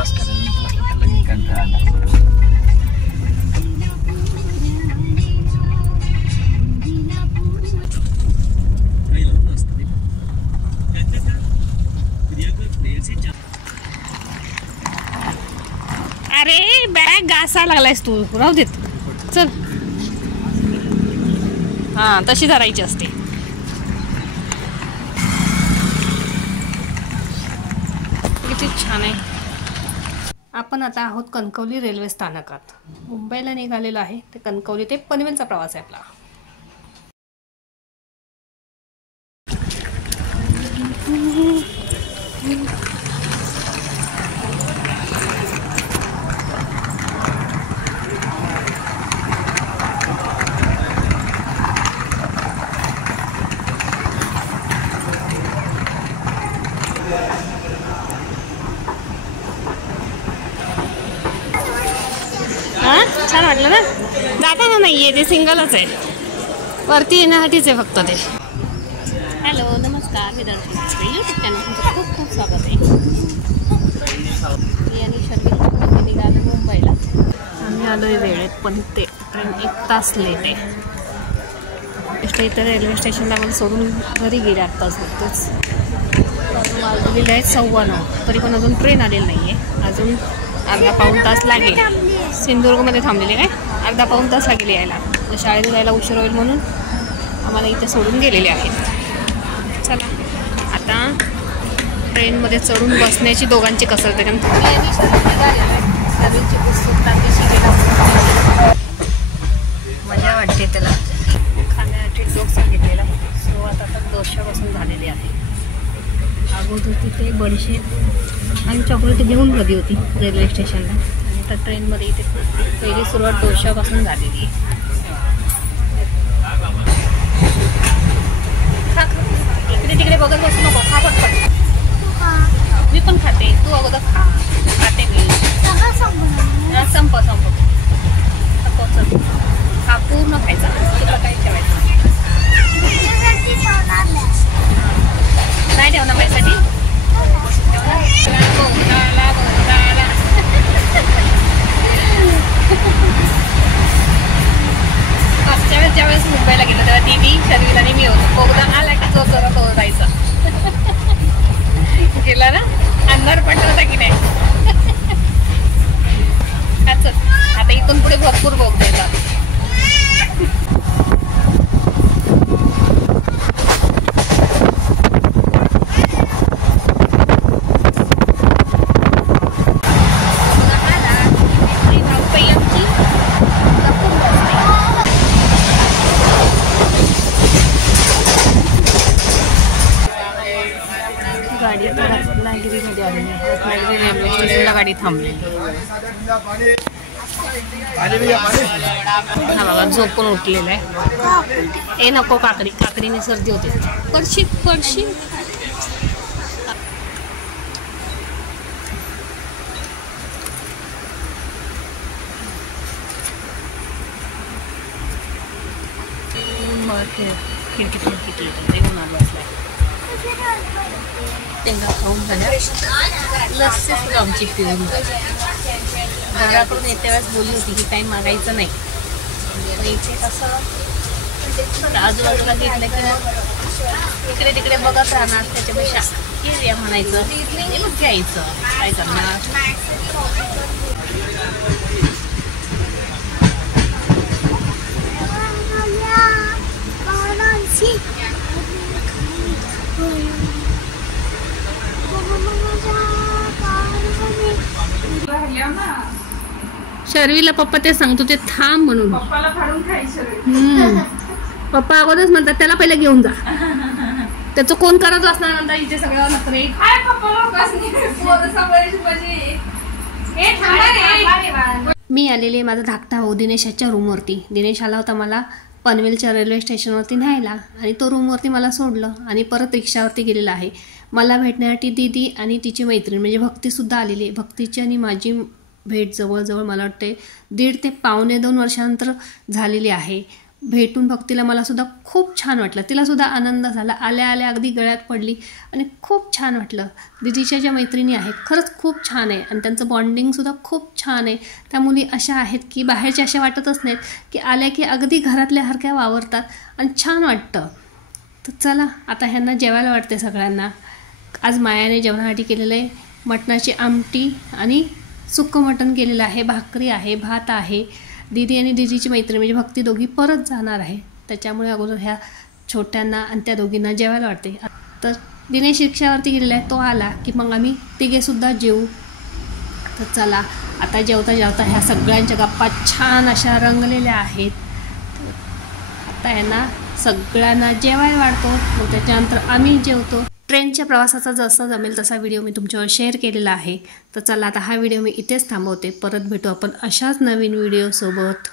प्रवास करायला लगेच कंटाळा आला. अरे बॅग घासा लागलायस तू, राहू देत. चल, हा तशी धरायची असते. किती छान आहे. आपण आता आहोत कणकवली रेल्वे स्थानकात. मुंबईला निघालेलो आहे ते कणकवली ते पनवेलचा प्रवास आहे आपला. छान वाटलं ना. जाताना नाहीये, ते सिंगलच आहे, वरती येण्यासाठीच आहे फक्त ते. हॅलो नमस्कार, मी दर्शन यूट्यूब चॅनल तुमचं खूप खूप स्वागत आहे. मी आणि शर्मिला निघालो मुंबईला. आम्ही आलोय वेळेत, पण ते ट्रेन 1 तास लेट आहे. इथं रेल्वे स्टेशनला मला सोडून घरी गेले आत्ताच होतच. वाजलेले आहेत 9:15, तरी पण अजून ट्रेन आलेली नाही आहे. अजून अर्धा पाऊण तास लागेल. सिंधुदुर्गमध्ये थांबलेले काय, अर्धा पाऊण तास लागेल यायला. शाळेत जायला उशीर होईल म्हणून आम्हाला इथे सोडून गेलेले आहेत. चला आता ट्रेनमध्ये चढून बसण्याची दोघांची कसरत आहे. मजा वाटते त्याला. खाण्यासाठी डोस सांगितलेला. सुरुवात आता डोश्यापासून झालेली आहे. अगोदर तिथे बडीशेप आणि चॉकलेट घेऊन कधी होती रेल्वे स्टेशनला. आणि आता ट्रेनमध्ये इथे पहिली सुरुवात डोश्यापासून झालेली आहे. खा खा, इकडे तिकडे बघत बसू नको, खा पटपट. मी पण खाते, तू अगोदर खा. खाते मी. संप खा, पूर्ण खायचा, तुला काही ठेवायचं काय ठेवणार माझ्यासाठी. मागच्या वेळेस ज्यावेळेस मुंबईला गेलो तेव्हा दीदी, शर्मिला आणि मी होतो. बोगदा आला की जो जरा तो जायचा. गेला ना, अंधार पडला होता की नाही. आता इथून पुढे भरपूर बोगदा येतात. गाडी रत्नागिरीमध्ये आली. रत्नागिरी रेल्वे स्टेशनला गाडी थांबलेली. हा बाबा झोपून उठलेला आहे. ए नको, काकडीने सर्दी होते. पडशील. खिडकीतून किती येऊन आलो असलाय. तेव्हा खाऊन झाल्या. लस्सी सुद्धा आमची पिऊन घराकडून येत्या वेळेस बोलली होती की काही मागायचं नाही. इथे कसं आजूबाजूला घेतलं की मग इकडे तिकडे बघत राहणार. त्याच्यापेक्षा घेऊया म्हणायचं, मग घ्यायचं. काय करणार. शर्वीला पप्पा ते सांगतो ते थांब म्हणून. पप्पाला फाडून खायचं. पप्पा अगोदरच म्हणतात त्याला पहिले घेऊन जा. त्याचं कोण करत असणार नंतर इथे सगळं नखरे. मी आलेले माझा धाकटा भाऊ दिनेशाच्या रूमवरती. दिनेश आला होता मला पनवेलच्या रेल्वे स्टेशनवरती न्यायला आणि तो रूमवरती मला सोडलं आणि परत रिक्षावरती गेलेला आहे. मला भेटण्यासाठी दीदी आणि तिची मैत्रीण म्हणजे भक्तीसुद्धा आलेली आहे. भक्तीची आणि माझी भेट जवळजवळ मला वाटते 1.5 ते 1.25 वर्षानंतर झालेली आहे. भेटून भक्तीला मलासुद्धा खूप छान वाटलं, तिलासुद्धा आनंद झाला. आल्या आल्या अगदी गळ्यात पडली आणि खूप छान वाटलं. दीदीच्या ज्या मैत्रिणी आहेत खरंच खूप छान आहे आणि त्यांचं बॉन्डिंगसुद्धा खूप छान आहे. त्या मुली अशा आहेत की बाहेरच्या अशा वाटतच नाहीत, की आल्या की अगदी घरातल्यासारख्या वावरतात आणि छान वाटतं. तर चला आता ह्यांना जेवायला वाटते सगळ्यांना. आज मायाने जेवणासाठी केलेलं आहे मटणाची आमटी आणि सुक्कं मटण केलेलं आहे, भाकरी आहे, भात आहे. दीदी आणि दीदीची मैत्रीण म्हणजे भक्ती दोघी परत जाणार आहे, त्याच्यामुळे अगोदर ह्या छोट्यांना आणि त्या दोघींना जेवायला वाटते. तर दिनेश रिक्षावरती गेलेला आहे, तो आला की मग आम्ही तिघेसुद्धा जेवू. तर चला आता जेवता जेवता ह्या सगळ्यांच्या गप्पा छान अशा रंगलेल्या आहेत. आता यांना सगळ्यांना जेवायला वाढतो, मग त्याच्यानंतर आम्ही जेवतो. ट्रेनच्या प्रवासाचा जसा जमेल तसा व्हिडिओ मी तुमच्यावर शेअर केलेला आहे. तर चला आता हा व्हिडिओ मी इथेच थांबवते. परत भेटू आपण अशाच नवीन व्हिडिओसोबत.